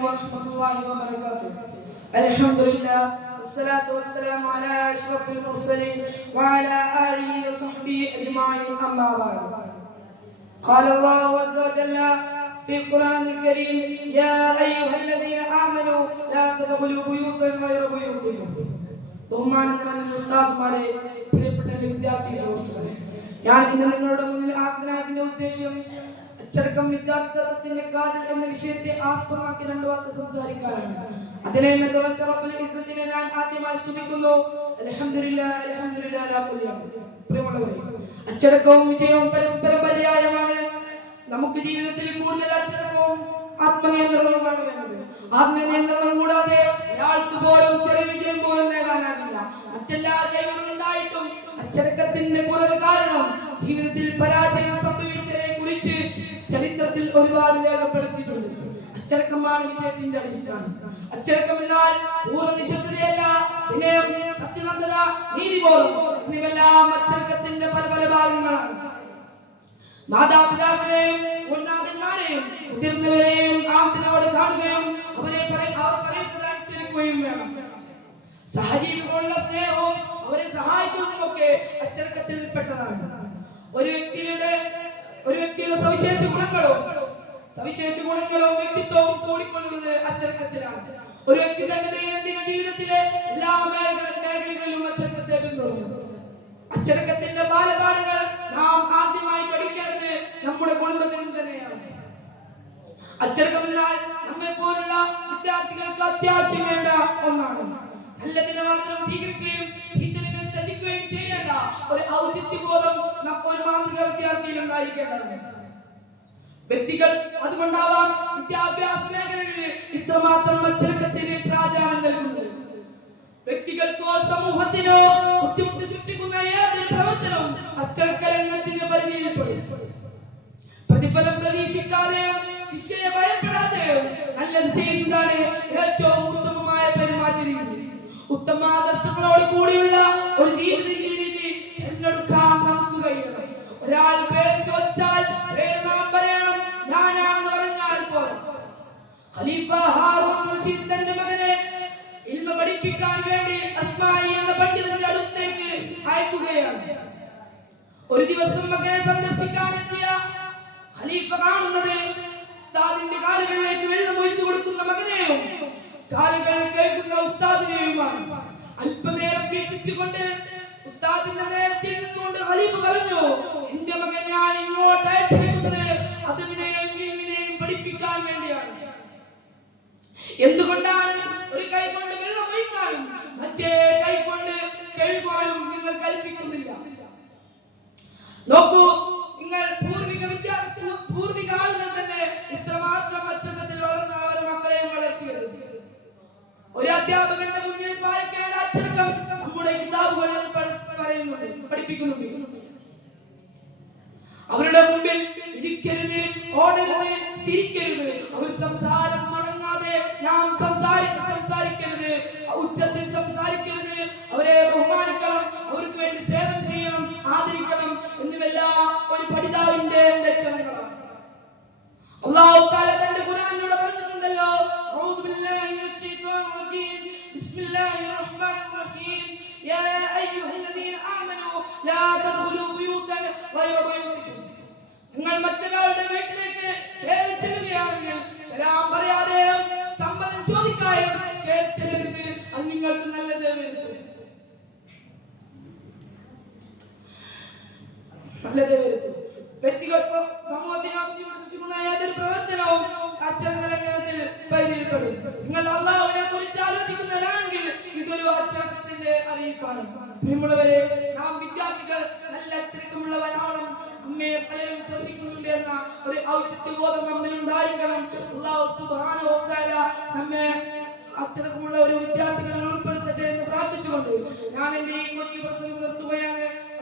ورحمة الله وبركاته الحمد لله والصلاة والسلام على أشرف المرسلين وعلى آله وصحبه أجمعين أما بعد قال الله عز وجل في القرآن الكريم يا أيها الذين آمنوا لا تدخلوا بيوتا غير بيوتكم ബഹുമാനത്തിനുള്ള ഉസ്താദ്മാരെ പ്രിയപ്പെട്ട വിദ്യാർത്ഥി സുഹൃത്തുക്കളെ ഞാൻ ഇന്ന് നിങ്ങളുടെ മുന്നിൽ ആഗ്രഹത്തിന്റെ ഉദ്ദേശം അച്ചടക്കം വിദ്യാർത്ഥത്തിന്റെ കാതൽ എന്ന വിഷയത്തെ ആസ്പദമാക്കി രണ്ടു വാക്ക് സംസാരിക്കാനാണ്. അതിനെ റബ്ബുൽ ഞാൻ ആദ്യമായി സ്തുതിക്കുന്നു. പ്രിയമുള്ളവരെ അച്ചടക്കവും വിജയവും പരസ്പര പര്യായമാണ്. നമുക്ക് ജീവിതത്തിൽ കൂടുതൽ അച്ചടക്കവും ആത്മനിയന്ത്രണവുമാണ് വേണ്ടത്. ആത്മനിയന്ത്രണം കൂടാതെ ഒരാൾക്ക് പോലും ചെറിയ വിജയം പോലും നേടാനാകില്ല. മറ്റെല്ലാ കഴിവുകളും ജീവിതത്തിൽ പരാജയം സംഭവിച്ചതിനെ കുറിച്ച് ചരിത്രത്തിൽ ഒരുപാട് രേഖപ്പെടുത്തിയിട്ടുണ്ട്. അച്ചടക്കമാണ് വിജയത്തിന്റെ അടിസ്ഥാനം. അച്ചടക്കം എന്നാൽ പൂർണ നിശബ്ദതയല്ല വിനയം സത്യസന്ധത നീതിബോധം എന്നിവെല്ലാം അച്ചടക്കത്തിന്റെ പല പല ഭാഗങ്ങളാണ്. മാതാപിതാക്കളെയും ഉന്നതന്മാരെയും മുതിർന്നവരെയും ആദ്യനോട് കാണുകയും അവരെ അവർ പറയുന്നത് അനുസരിക്കുകയും വേണം. സഹജീവികളുള്ള സ്നേഹവും അവരെ സഹായിക്കുന്നതും ഒക്കെ അച്ചടക്കത്തിൽ പെട്ടതാണ് ഒരു വ്യക്തിയുടെ ഒരു വ്യക്തിയുടെ സവിശേഷ ഗുണങ്ങളും സവിശേഷ ഗുണങ്ങളും വ്യക്തിത്വവും കൂടിക്കൊള്ളുന്നത് അച്ചടക്കത്തിലാണ്. ഒരു വ്യക്തി തന്റെ ദൈനംദിന ജീവിതത്തിലെ എല്ലാ മേഖല- മേഖലകളിലും അച്ചടക്കത്തെ പിന്തുടരുന്നു അച്ചടക്കത്തിന്റെ ബാലപാഠങ്ങൾ നാം ആദ്യമായി പഠിക്കേണ്ടത് നമ്മുടെ കുടുംബത്തിൽ നിന്ന് തന്നെയാണ്. അച്ചടക്കമെന്നാൽ നമ്മെ പോലുള്ള വിദ്യാർത്ഥികൾക്ക് അത്യാവശ്യം വേണ്ട ഒന്നാണ്. നല്ലതിനെ മാത്രം സ്വീകരിക്കുകയും ചീത്തതിനെ ത്യജിക്കുകയും ചെയ്യേണ്ട ഒരു ഔചിത്യബോധം ഒരു മാതൃക വിദ്യാർത്ഥിയിൽ ഉണ്ടായിരിക്കേണ്ടതാണ് വ്യക്തികൾ അതുകൊണ്ടാവാം വിദ്യാഭ്യാസ മേഖലകളിൽ ഇത്രമാത്രം അച്ചടക്കത്തിന് പ്രാധാന്യം നൽകുന്നത്. വ്യക്തികൾക്കോ സമൂഹത്തിനോ ബുദ്ധിമുട്ട് സൃഷ്ടിക്കുന്ന ഏതൊരു പ്രവർത്തനവും അച്ചടക്ക രംഗത്തിന് പരിധിയിൽപ്പെടും. പ്രതിഫലം പ്രതീക്ഷിക്കാതെയോ ശിക്ഷയെ ഭയപ്പെടാതെയോ നല്ലത് ചെയ്യുന്നതാണ് ഏറ്റവും ഉത്തമമായ പെരുമാറ്റ രീതി ഉത്തമാദർശങ്ങളോട് കൂടിയുള്ള ഒരു ജീവിത ഖലീഫ ഹാറൂൺ റഷീദ് തന്റെ മകനെ ഇൽമ പഠിപ്പിക്കാൻ വേണ്ടി അസ്മായി എന്ന പണ്ഡിതന്റെ അടുത്തേക്ക് അയക്കുകയാണ്. ഒരു ദിവസം മകനെ സന്ദർശിക്കാൻ എത്തിയ ഖലീഫ കാണുന്നത് ഉസ്താദിന്റെ കാലുകളിലേക്ക് വെള്ളം ഒഴിച്ചു കൊടുക്കുന്ന മകനെയും കാലുകൾ കേൾക്കുന്ന ഉസ്താദിനെയുമാണ്. അല്പനേരം വീക്ഷിച്ചുകൊണ്ട് ഉസ്താദിന്റെ നേരത്തെ നിന്നുകൊണ്ട് ഖലീഫ പറഞ്ഞു എന്റെ മകൻ ഞാൻ ഇങ്ങോട്ട് അയച്ചിരിക്കുന്നത് എന്തുകൊണ്ടാണ് ഒരു കൈ കൊണ്ട് വെള്ളം ഒഴിക്കാനും മറ്റേ കൈ കൊണ്ട് കഴുകാനും നിങ്ങൾ കൽപ്പിക്കുന്നില്ല നോക്കൂ നിങ്ങൾ പൂർവിക വിദ്യ പൂർവിക ആളുകൾ തന്നെ ഇത്രമാത്രം അച്ചടക്കത്തിൽ വളർന്ന അവരുടെ മക്കളെ വളർത്തിയത് ഒരു അധ്യാപകന്റെ മുന്നിൽ പാലിക്കേണ്ട അച്ചടക്കം നമ്മുടെ കിതാബുകളിൽ പറയുന്നുണ്ട് പഠിപ്പിക്കുന്നുണ്ട്. അവരുടെ മുമ്പിൽ ഇരിക്കരുത് ഓടരുത് ചിരിക്കരുത്. അവർ സംസാരം നാം സംസാരി സംസാരിക്കരുത്. ഉച്ചത്തിൽ സംസാരിക്കരുത്. അവരെ ബഹുമാനിക്കണം. അവർക്ക് വേണ്ടി സേവനം ചെയ്യണം. ആദരിക്കണം. എന്നിവെല്ലാം ഒരു പഠിതാവിന്റെ ലക്ഷ്യങ്ങളാണ് അള്ളാഹു താല തന്റെ പറഞ്ഞിട്ടുണ്ടല്ലോ അഊദു ബില്ലാഹി മിനശ് ശൈത്വാനിർ റജീം. ബിസ്മില്ലാഹിർ റഹ്മാനിർ റഹീം. യാ അയ്യുഹല്ലദീന ആമനൂ ലാ തദ്ഖുലൂ ബുയൂതൻ ഗൈറ ബുയൂതിക്കും നിങ്ങൾ മറ്റൊരാളുടെ വീട്ടിലേക്ക് നല്ലത് വരുത്തും വ്യക്തികൾക്കോ സമൂഹത്തിനോ ബുദ്ധിമുട്ടുന്ന ഏതൊരു പ്രവർത്തനവും അച്ചടക്കത്തിൽ പരിധിയിൽപ്പെടും. നിങ്ങൾ അള്ളാഹുവിനെ കുറിച്ച് ആലോചിക്കുന്നവരാണെങ്കിൽ ഇതൊരു അച്ചടക്കത്തിന്റെ അറിയിപ്പാണ്. പ്രിയമുള്ളവരെ നാം വിദ്യാർത്ഥികൾ നല്ല അച്ചടക്കമുള്ളവരാണ് നമ്മെ പലരും ശ്രദ്ധിക്കുന്നുണ്ട് എന്ന ഒരു ഔചിത്യബോധം നമ്മിൽ ഉണ്ടായിരിക്കണം. അള്ളാഹു സുബ്ഹാനഹു വ നമ്മെ അച്ചടക്കമുള്ള ഒരു വിദ്യാർത്ഥികളെ ഉൾപ്പെടുത്തട്ടെ എന്ന് പ്രാർത്ഥിച്ചുകൊണ്ട് ഞാൻ എന്റെ ഈ കൊച്ചു പ്രസംഗം നിർത്തുകയാണ്.